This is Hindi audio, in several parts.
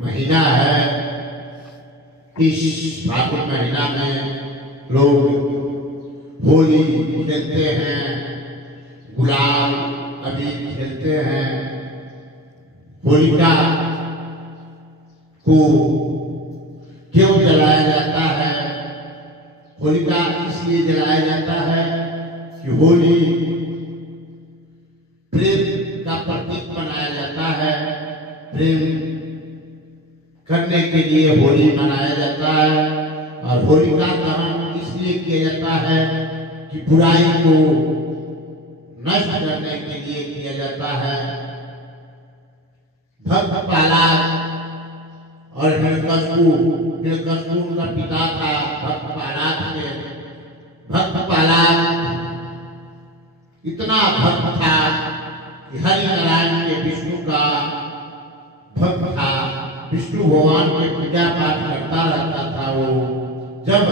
महीना है। इस फागुन महीना में लोग होली खेलते हैं, गुलाल अबीर खेलते हैं। होलिका को क्यों जलाया जाता है? होलिका इसलिए जलाया जाता है कि होली प्रेम का प्रतीक बनाया जाता है। प्रेम करने के लिए होली मनाया जाता है और होलिका दहन इसलिए किया जाता है कि बुराई को नष्ट करने के लिए किया जाता है। भक्त प्रहलाद और हिरण्यकशिपु उनका पिता था भक्त प्रहलाद के। भक्त प्रहलाद इतना भक्त था कि हरि नारायण के विष्णु का भक्त था। विष्णु भगवान के पूजा पाठ करता रहता था। वो जब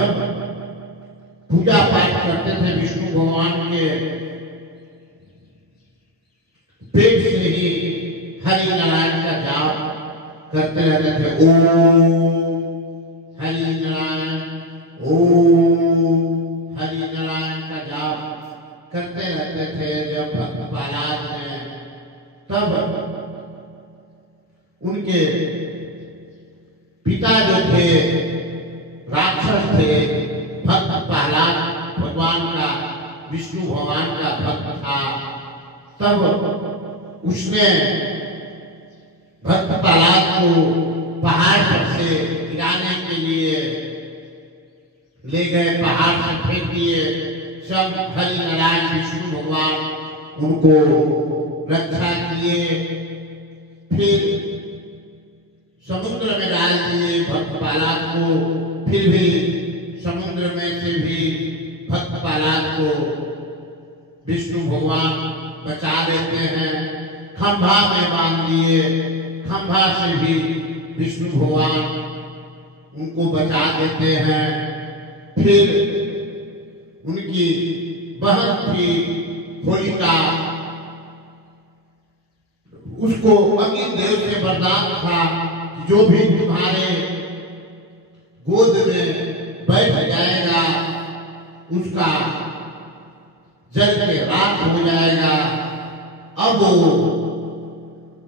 पूजा पाठ करते थे विष्णु भगवान के पेट से ही हरि नारायण का जाप करते रहते थे। ओम हरि नारायण, ओम हरि नारायण का जाप करते रहते थे। जब भक्त प्रहलाद ने तब उनके पिता जो थे राक्षस थे। भक्त प्रहलाद भगवान का विष्णु भगवान का भक्त था। तब उसने भक्त प्रहलाद को पहाड़ पर से गिराने के लिए ले गए, पहाड़ से फेंक दिए। सब हरि नारायण विष्णु भगवान उनको रक्षा किए। फिर समुद्र में डाल दिए भक्त प्रहलाद को। फिर भी समुद्र में से भी भक्त प्रहलाद को विष्णु भगवान बचा लेते हैं। खंभा में बांध दिए, खंभा से भी विष्णु भगवान उनको बचा देते हैं। फिर उनकी बहन थी होलिका, उसको अग्निदेव से वरदान था कि जो भी तुम्हारे गोद में बैठ जाएगा उसका जल के राख हो जाएगा। अब वो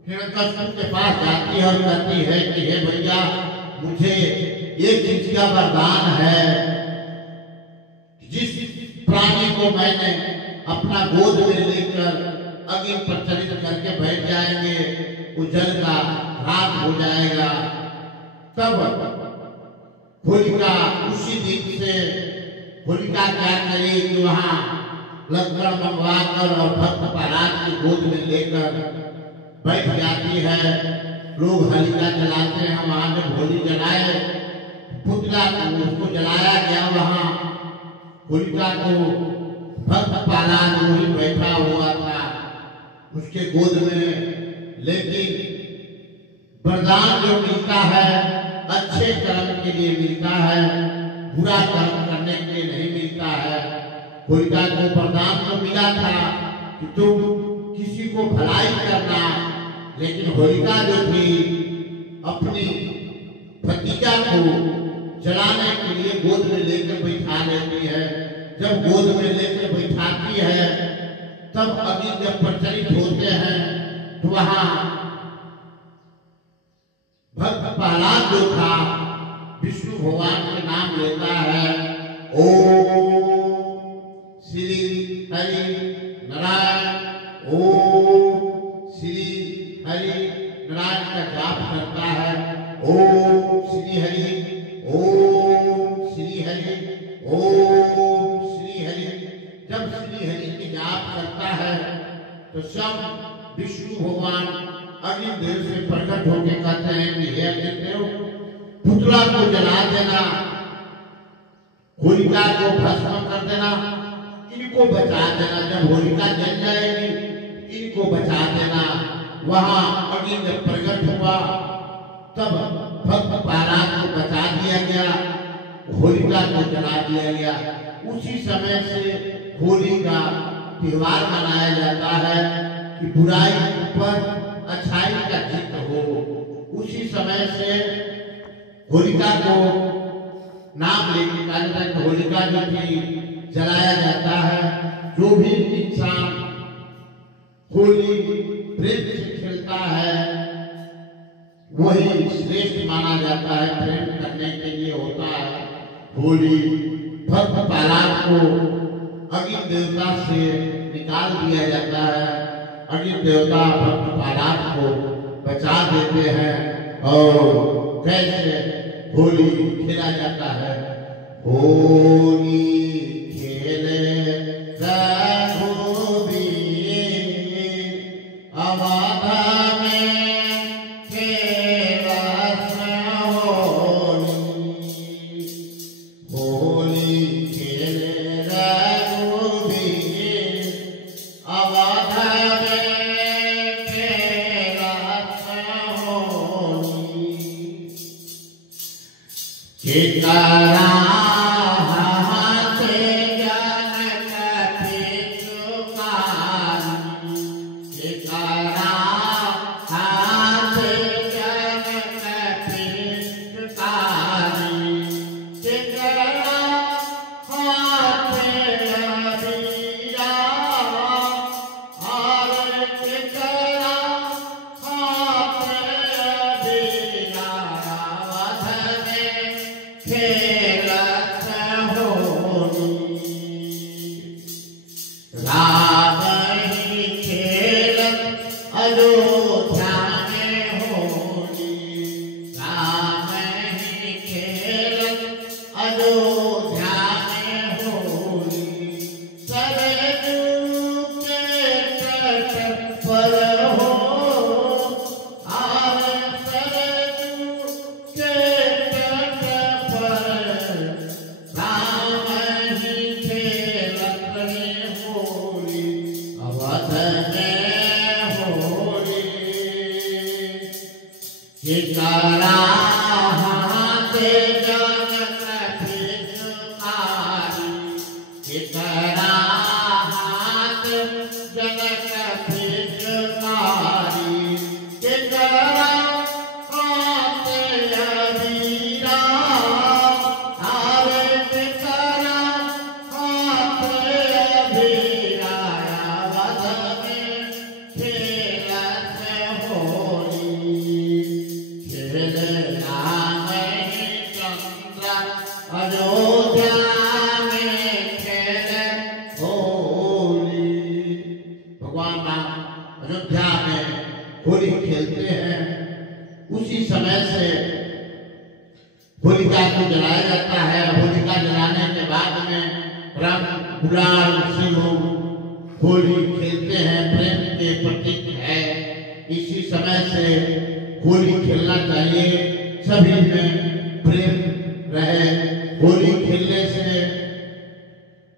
हिरण्यकशिपु के पास जाती है और कहती है कि हे भैया, मुझे एक चीज का वरदान है। जिस प्राणी को मैंने अपना गोद में लेकर अग्नि पर चलित करके बैठ जाएंगे वो जल का राख हो जाएगा। तब होलिका उसी दिन से होलिका क्या करे कि वहां लंकर मंगवाकर और भक्त प्रहलाद की गोद में लेकर बैठ जाती है। लोग होलिका जलाते हैं। वहां जब होली जलाए पुतला उसको जलाया गया, वहां होलिका को भक्त प्रहलाद वही बैठा हुआ था उसके गोद में। लेकिन वरदान जो मिलता है अच्छे कर्म के लिए मिलता है, बुरा कर्म करने के लिए नहीं मिलता है। होलिका को वरदान तो मिला था कि तुम किसी को भलाई करना, लेकिन होलिका जो थी अपनी भतीजा को जलाने के लिए गोद में लेकर बैठा लेती है। जब गोद में लेकर बैठाती है तब अग्नि जब प्रज्वलित होते हैं तो वहां भक्त प्रहलाद जो था विष्णु भगवान के नाम लेता है। ओम श्री हरि नारायण, ओम श्री हरि नारायण का जाप करता है। ओम श्री हरि, ओम श्री हरि, ओम श्री हरि। जब श्री हरि के जाप करता है तो सब विष्णु भगवान अग्निदेव से प्रकट होकर कहते हैं कि हे अग्निदेव, पुतला को जला देना, होलिका को भस्म कर देना, इनको बचा देना। जब होलिका जल जाएगी इनको बचा देना। वहां अग्नि जब प्रकट हुआ तब भक्त प्रहलाद को बचा दिया गया, होलिका को जला दिया गया। उसी समय से होली का त्योहार मनाया जाता है कि बुराई पर अच्छाई का जीत हो। उसी समय से होलिका को नाम लेके कहा जाता है, होलिका जो थी जलाया जाता है। जो भी इंसान होली प्रेम से खेलता है वही श्रेष्ठ माना जाता है, प्रेम करने के लिए होता है। होली भक्त प्रहलाद को अग्नि देवता से निकाल दिया जाता है। अग्नि देवता भक्त प्रहलाद को बचा देते हैं और कैसे होली खेला जाता है। होली खेले रघुवीर अवध में खेलत होली। होली खेले रघुवीर अवध में खेलत होली। केकरा होली खेलते हैं। उसी समय से होलिका को जलाया जाता है। होलिका जलाने के बाद में रंग गुलाल से लोग होली खेलते हैं, प्रेम के प्रतीक है। इसी समय से होली खेलना चाहिए, सभी में प्रेम रहे। होली खेलने से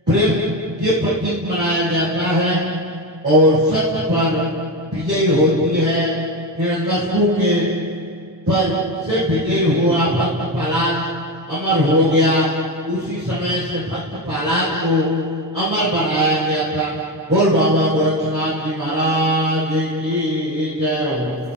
प्रेम के प्रतीक मनाया जाता है और सत्य पर विजय होती है। हिरण्यकश्यप के पर से विजय हुआ भक्त प्रहलाद अमर हो गया। उसी समय से भक्त प्रहलाद को अमर बनाया गया था। बोल बाबा गोरक्षनाथ जी महाराज की जय हो।